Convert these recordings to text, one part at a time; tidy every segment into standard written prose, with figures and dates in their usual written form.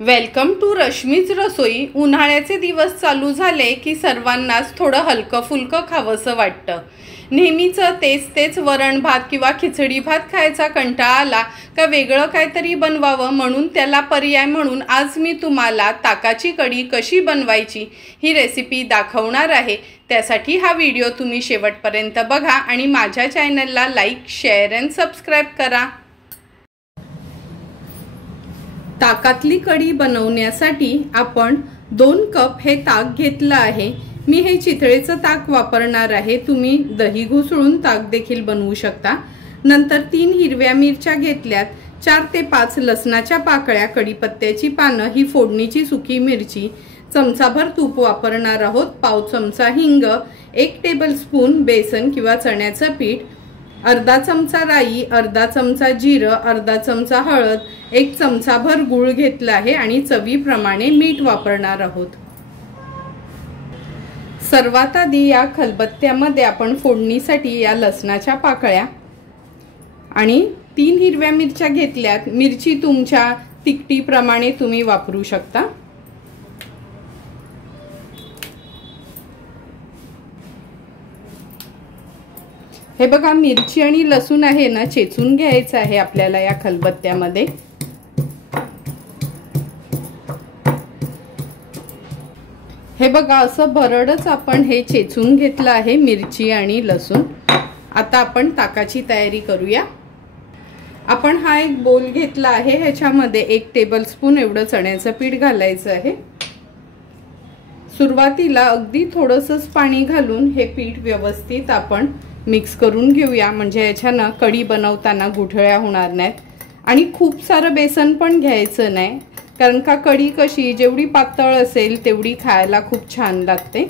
Welcome to Rashmi's रसोई। उन्हाळ्याचे दिवस चालू झाले की सर्वांनाच थोडं हलकं फुलकं खावंसं वाटतं। नेहमीचं तेच वरण भात किंवा खिचडी भात खायचा कंटाळा आला का वेगळं काहीतरी बनवावं, म्हणून त्याला पर्याय म्हणून आज मी तुम्हाला ताकाची कढी कशी बनवायची ही रेसिपी दाखवणार आहे। त्यासाठी हा व्हिडिओ तुम्ही शेवटपर्यंत बघा आणि माझ्या चॅनलला लाईक, शेअर अँड सबस्क्राइब करा। ताकातली कढी बनवण्यासाठी आपण 2 कप हे ताक घेतलं आहे। मी हे चितळेचं ताक वापरणार आहे, तुम्ही दही घुसळून ताक देखील बनवू शकता। नंतर 3 हिरव्या मिरच्या घेतल्यात, 4 ते 5 लसणाच्या पाकळ्या, कढीपत्त्याची पानं, ही फोडणीची सुकी मिरची, चमचाभर तूप वापरणार आहोत, पाव चमचा हिंग, 1 टेबलस्पून बेसन किंवा चण्याचं पीठ, अर्धा चमचा राई, अर्धा चमचा जिरं, अर्धा चमचा हळद, 1 चमचाभर गूळ घेतला आहे आणि चवीप्रमाणे मीठ वापरणार आहोत। सर्वात आधी या खलबत्त्यामध्ये आपण फोडणीसाठी या लसणाच्या पाकळ्या आणि 3 हिरव्या मिरच्या घेतल्यात। मिरची तुमच्या तिखटीप्रमाणे तुम्ही वापरू शकता। हे बघा, मिरची आणि लसूण आहे ना, चेचून घ्यायचं आहे आपल्याला या खलबत्त्यामध्ये। हे बघा, असं भरडच आपण हे चेचून घेतलं आहे, मिरची आणि लसूण। आता आपण ताकाची तयारी करूया। आपण हा एक बोल घेतला आहे, ह्याच्यामध्ये 1 टेबलस्पून एवढं चण्याचं पीठ घालायचं आहे। सुरुवातीला अगदी थोडंसंच पाणी घालून हे पीठ व्यवस्थित आपण मिक्स करून घेऊया, म्हणजे याच्यानं कढी बनवताना गुठळ्या होणार नाहीत। आणि खूप सारं बेसन पण घ्यायचं नाही, कारण का कढी कशी जेवढी पातळ असेल तेवढी खायला खूप छान लागते।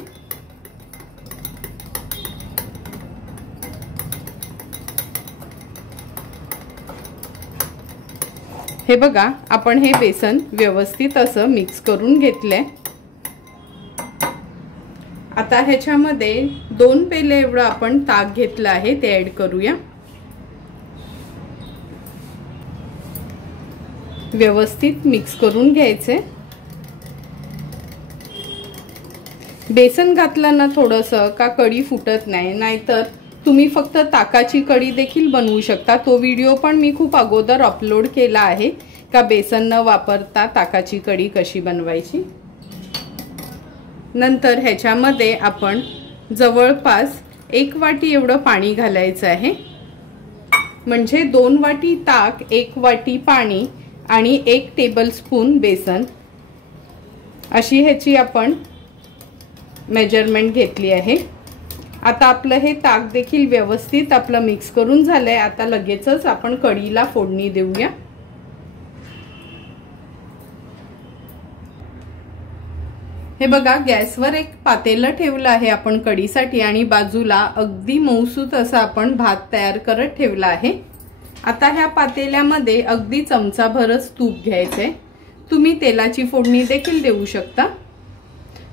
हे बघा, आपण हे बेसन व्यवस्थित असं मिक्स करून घेतलंय। आता ह्याच्यामध्ये 2 पेले एवढं आपण ताक घेतलं आहे, ते ऍड करूया। व्यवस्थित मिक्स करून घ्यायचे। बेसन घातलं ना थोडंसं का कढी फुटत नाही, नाहीतर तुम्ही फक्त ताकाची कढी देखील बनवू शकता। तो व्हिडिओ पण मी खूप अगोदर अपलोड केला आहे का बेसन न वापरता ताकाची कढी कशी बनवायची। नंतर ह्याच्यामध्ये आपण जवळपास 1 वाटी एवढं पाणी घालायचं आहे, म्हणजे 2 वाटी ताक, 1 वाटी पाणी आणि 1 टेबलस्पून बेसन, अशी ह्याची आपण मेजरमेंट घेतली आहे। आता आपलं हे ताक देखील व्यवस्थित आपलं मिक्स करून झालंय। आता लगेचच आपण कढीला फोडणी देऊया। हे बघा, गॅसवर एक पातेलं ठेवलं आहे आपण कढीसाठी आणि बाजूला अगदी मऊसूत असा आपण भात तयार करत ठेवला आहे। आता ह्या पातेल्यामध्ये अगदी चमचाभरच तूप घ्यायचंय। तुम्ही तेलाची फोडणी देखील देऊ शकता,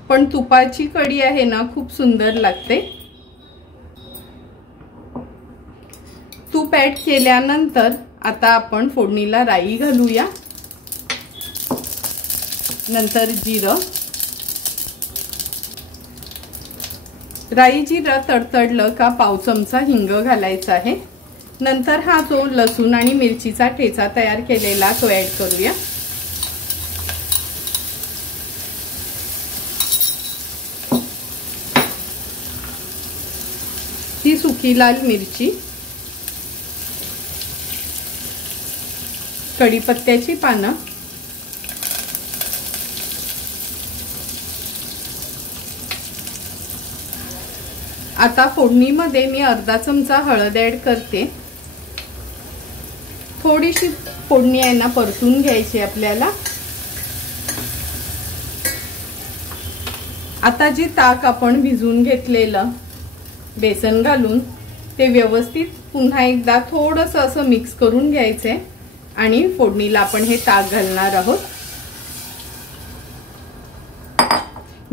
पण तुपाची कढी आहे ना खूप सुंदर लागते। तूप ऍड केल्यानंतर आता आपण फोडणीला राई घालूया, नंतर जिरं। राई जिरं तडतडलं का पाव चमचा हिंग घालायचा आहे। नंतर हा जो लसूण आणि मिरचीचा ठेचा तयार केलेला तो ऍड करूया। ही सुकी लाल मिरची, कढीपत्त्याची पानं, आता फोडणीमध्ये मी अर्धा चमचा हळद ऍड करते। थोडीशी फोडणी आहे ना परतून घ्यायची आपल्याला। आता जे ताक आपण भिजवून घेतलेलं बेसन घालून ते व्यवस्थित पुन्हा एकदा थोडंसं असं मिक्स करून घ्यायचंय आणि फोडणीला आपण हे ताक घालणार आहोत।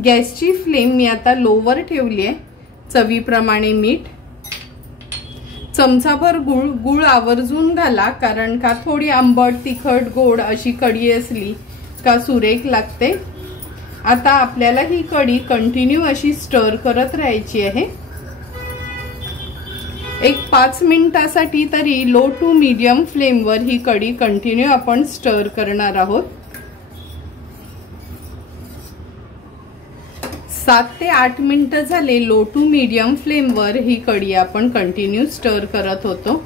गॅसची फ्लेम मी आता लोवर ठेवली आहे। चवीप्रमाणे मीठ, चमचाभर गूळ आवर्जून घाला, कारण का थोडी आंबट, तिखट, गोड अशी कढी असली इतका सुरेख लागते। आता आपल्याला ही कढी कंटिन्यू अशी स्टर करत राहायची आहे। एक 5 मिनिटासाठी तरी लो टू मीडियम फ्लेमवर ही कढी कंटिन्यू आपण स्टर करणार आहोत। 7 ते 8 मिनिटं झाले लो टू मीडियम फ्लेमवर ही कढी आपण कंटिन्यू स्टर करत होतो।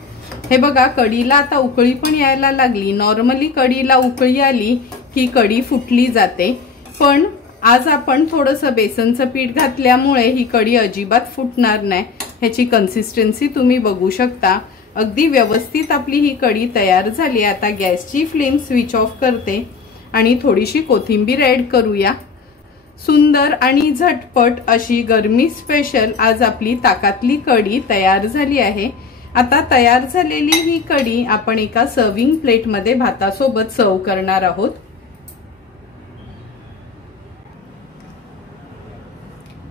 हे बघा कढीला आता उकळी पण यायला लागली। नॉर्मली कढीला उकळी आली की कढी फुटली जाते, पण आज आपण थोडंसं बेसनचं पीठ घातल्यामुळे ही कढी अजिबात फुटणार नाही। ह्याची कन्सिस्टन्सी तुम्ही बघू शकता। अगदी व्यवस्थित आपली ही कढी तयार झाली। आता गॅसची फ्लेम स्विच ऑफ करते आणि थोडीशी कोथिंबीर ऍड करूया। सुंदर आणि झटपट अशी गरमी स्पेशल आज आपली ताकातली कढी तयार झाली आहे। आता तयार झालेली ही कढी आपण एका सर्विंग प्लेटमध्ये भातासोबत सर्व करणार आहोत।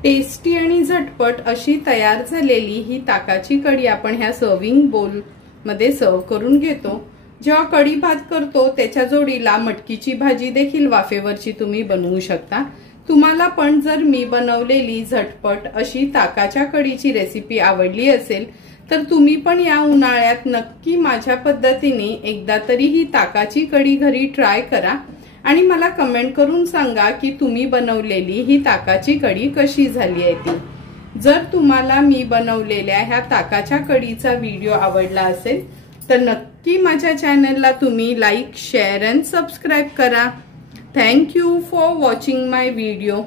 टेस्टी आणि झटपट अशी तयार झालेली ही ताकाची कढी आपण ह्या सर्विंग बोल मध्ये सर्व करून घेतो। जेव्हा कढी भात करतो त्याच्या जोडीला मटकीची भाजी देखील वाफेवरची तुम्ही बनवू शकता। तुम्हाला पण जर मी बनवलेली झटपट अशी ताकाच्या कढीची रेसिपी आवडली असेल तर तुम्ही पण या उन्हाळ्यात नक्की माझ्या पद्धतीने एकदा तरी ही ताकाची कढी घरी ट्राय करा आणि मला कमेंट करून सांगा की तुम्ही बनवलेली ही ताकाची कढी कशी झाली आहे ती। जर तुम्हाला मी बनवलेल्या ह्या ताकाच्या कढीचा व्हिडिओ आवडला असेल तर नक्की माझ्या चॅनलला तुम्ही लाईक, शेअर अँड सबस्क्राइब करा। Thank you for watching my video.